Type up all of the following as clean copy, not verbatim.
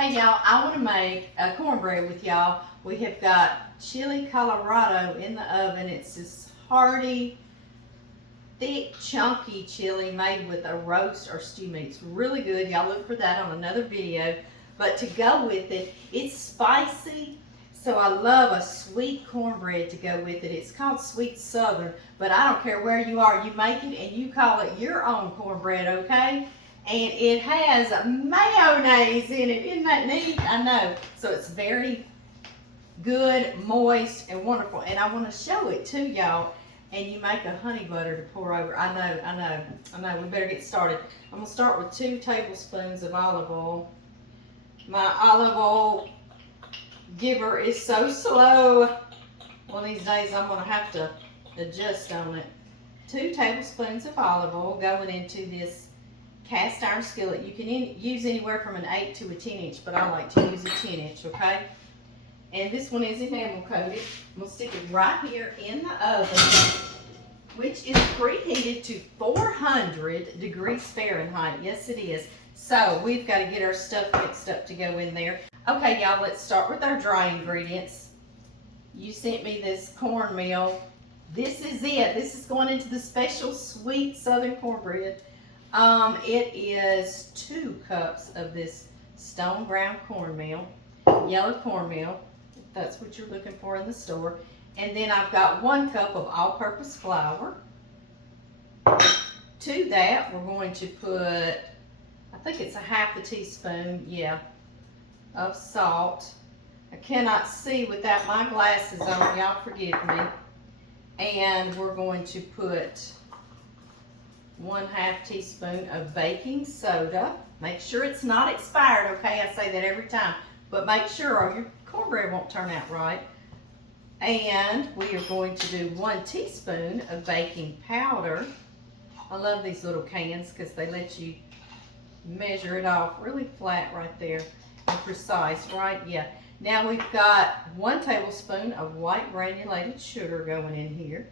Hey y'all, I want to make a cornbread with y'all. We have got chili Colorado in the oven. It's this hearty, thick, chunky chili made with a roast or stew meat. It's really good. Y'all look for that on another video. But to go with it, it's spicy. So I love a sweet cornbread to go with it. It's called Sweet Southern, but I don't care where you are. You make it and you call it your own cornbread, okay? And it has mayonnaise in it. Isn't that neat? I know. So it's very good, moist, and wonderful. And I want to show it to y'all. And you make a honey butter to pour over. I know. We better get started. I'm going to start with 2 tablespoons of olive oil. My olive oil giver is so slow. One of these days I'm going to have to adjust on it. 2 tablespoons of olive oil going into this cast iron skillet. You can use anywhere from an 8 to a 10 inch, but I like to use a 10 inch, okay? And this one is enamel coated. I'm gonna stick it right here in the oven, which is preheated to 400 degrees Fahrenheit. Yes, it is. So we've got to get our stuff mixed up to go in there. Okay, y'all, let's start with our dry ingredients. You sent me this cornmeal. This is it. This is going into the special sweet southern cornbread. It is 2 cups of this stone ground cornmeal, yellow cornmeal, if that's what you're looking for in the store. And then I've got 1 cup of all-purpose flour. To that, we're going to put, I think it's a half a teaspoon, of salt. I cannot see without my glasses on, y'all forgive me. And we're going to put 1/2 teaspoon of baking soda. Make sure it's not expired, okay? I say that every time. But make sure or your cornbread won't turn out right. And we are going to do 1 teaspoon of baking powder. I love these little cans because they let you measure it off really flat right there and precise, right? Yeah. Now we've got 1 tablespoon of white granulated sugar going in here.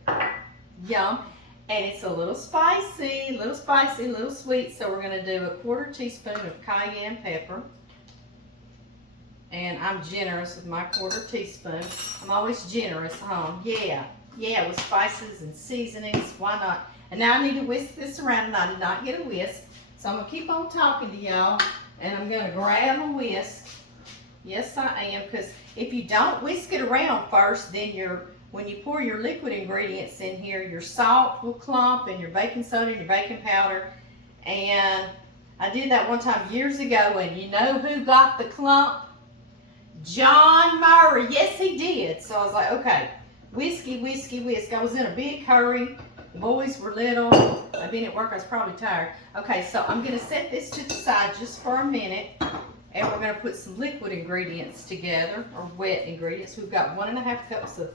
Yum. And it's a little spicy, a little sweet. So we're going to do a 1/4 teaspoon of cayenne pepper. And I'm generous with my 1/4 teaspoon. I'm always generous, huh? Yeah, with spices and seasonings. Why not? And now I need to whisk this around, and I did not get a whisk. So I'm going to keep on talking to y'all, and I'm going to grab a whisk. Yes, I am, because if you don't whisk it around first, then when you pour your liquid ingredients in here, your salt will clump and your baking soda and your baking powder. And I did that one time years ago, and you know who got the clump? John Murray. Yes, he did. So I was like, okay, whisk. I was in a big hurry. The boys were little. I've been at work. I was probably tired. Okay, so I'm going to set this to the side just for a minute. And we're going to put some liquid ingredients together, or wet ingredients. We've got 1.5 cups of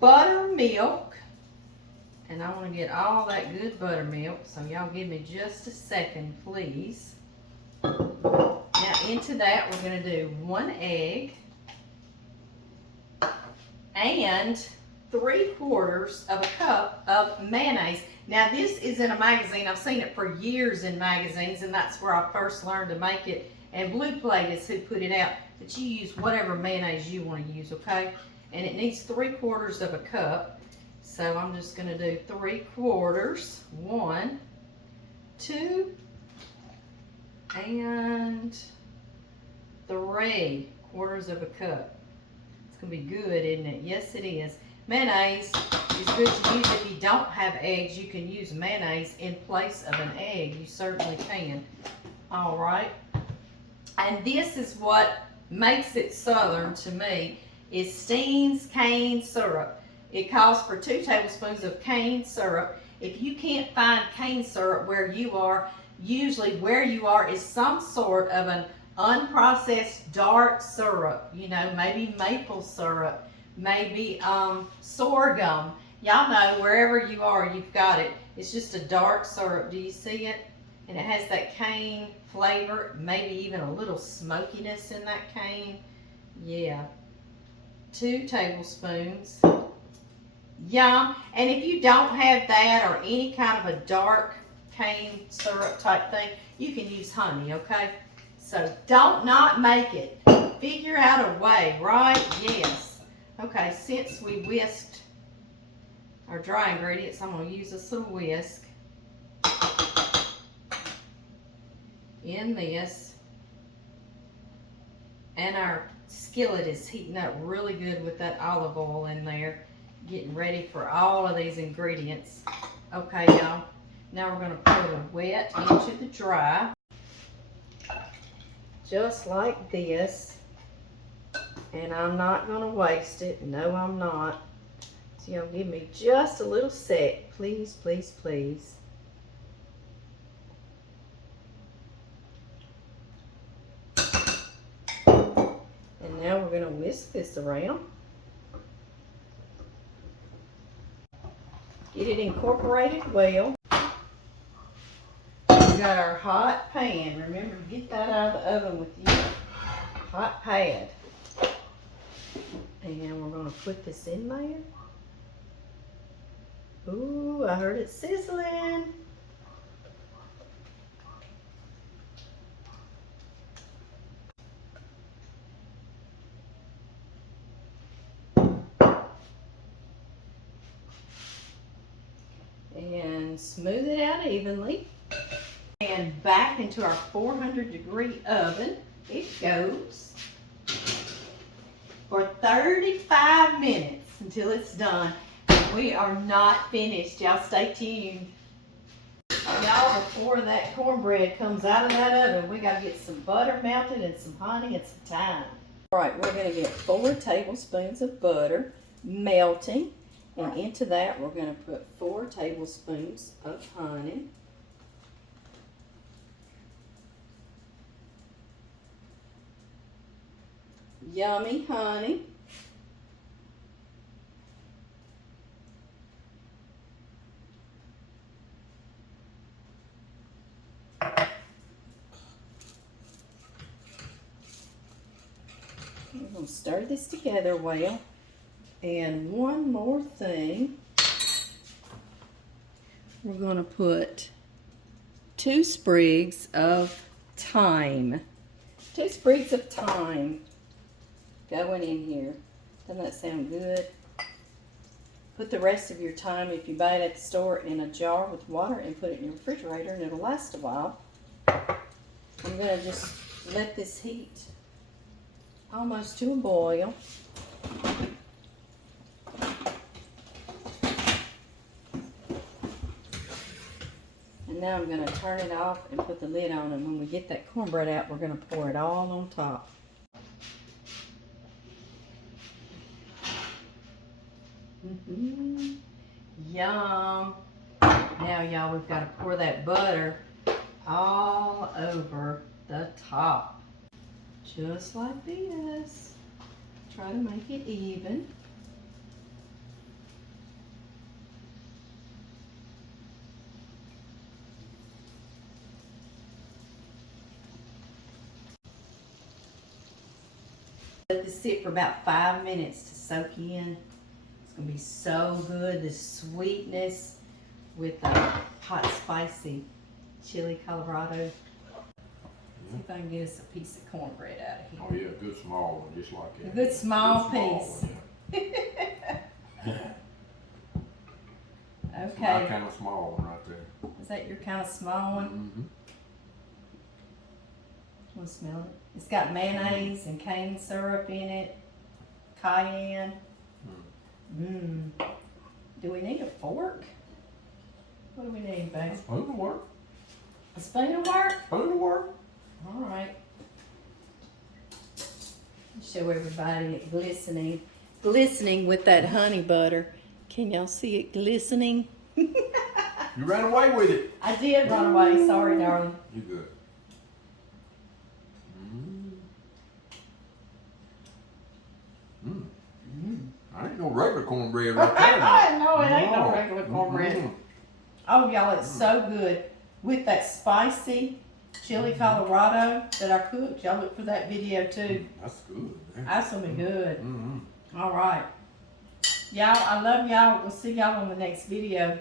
buttermilk, and I want to get all that good buttermilk, so y'all give me just a second, please. Now into that we're going to do 1 egg and 3/4 of a cup of mayonnaise. Now this is in a magazine. I've seen it for years in magazines, and that's where I first learned to make it, and Blueplate is who put it out, but you use whatever mayonnaise you want to use, okay? And it needs 3/4 of a cup. So I'm just going to do 3/4. 1, 2, and 3/4 of a cup. It's going to be good, isn't it? Yes, it is. Mayonnaise is good to use. If you don't have eggs, you can use mayonnaise in place of an egg. You certainly can. All right. And this is what makes it southern to me. Is Steen's cane syrup. It calls for 2 tablespoons of cane syrup. If you can't find cane syrup where you are, usually where you are is some sort of an unprocessed dark syrup. You know, maybe maple syrup, maybe sorghum. Y'all know wherever you are, you've got it. It's just a dark syrup. Do you see it? And it has that cane flavor, maybe even a little smokiness in that cane. Yeah. 2 tablespoons. Yum. And if you don't have that or any kind of a dark cane syrup type thing, you can use honey, okay? So don't not make it. Figure out a way, right? Yes. Okay, since we whisked our dry ingredients, I'm going to use this little whisk in this. And our skillet is heating up really good with that olive oil in there, getting ready for all of these ingredients. Okay, y'all. Now we're going to pour the wet into the dry, just like this. And I'm not going to waste it. No, I'm not. So y'all give me just a little sec, please, please, please. And now we're going to whisk this around. Get it incorporated well. We got our hot pan. Remember to get that out of the oven with your hot pad. And we're going to put this in there. Ooh, I heard it sizzling. And smooth it out evenly. And back into our 400-degree oven it goes for 35 minutes until it's done. We are not finished. Y'all stay tuned. Y'all, before that cornbread comes out of that oven, we got to get some butter melted and some honey and some thyme. All right, we're going to get 4 tablespoons of butter melting. And into that, we're going to put 4 tablespoons of honey. Yummy honey. We're going to stir this together well. And one more thing, we're going to put 2 sprigs of thyme. 2 sprigs of thyme going in here. Doesn't that sound good? Put the rest of your thyme, if you buy it at the store, in a jar with water and put it in your refrigerator and it'll last a while. I'm going to just let this heat almost to a boil. And now I'm going to turn it off and put the lid on, and when we get that cornbread out, we're going to pour it all on top. Yum. Now y'all, we've got to pour that butter all over the top. Just like this. Try to make it even. Let this sit for about 5 minutes to soak in. It's going to be so good, the sweetness with the hot, spicy chili Colorado. See if I can get us a piece of cornbread out of here. Oh yeah, a good small one, just like that. A good small piece. One, yeah. Okay. My kind of small one right there. Is that your kind of small one? Mm-hmm. Want to smell it? It's got mayonnaise and cane syrup in it. Cayenne. Do we need a fork? What do we need, babe? Spoon will work. A spoon will work? Spoon will work. All right. Show everybody it glistening. Glistening with that honey butter. Can y'all see it glistening? You ran away with it. I did run away. Sorry, darling. You good. I ain't no regular cornbread right there. No, it ain't no regular cornbread. Oh, y'all, it's so good. With that spicy chili Colorado that I cooked. Y'all look for that video too. That's good. That's gonna be good. All right. Y'all, I love y'all. We'll see y'all on the next video.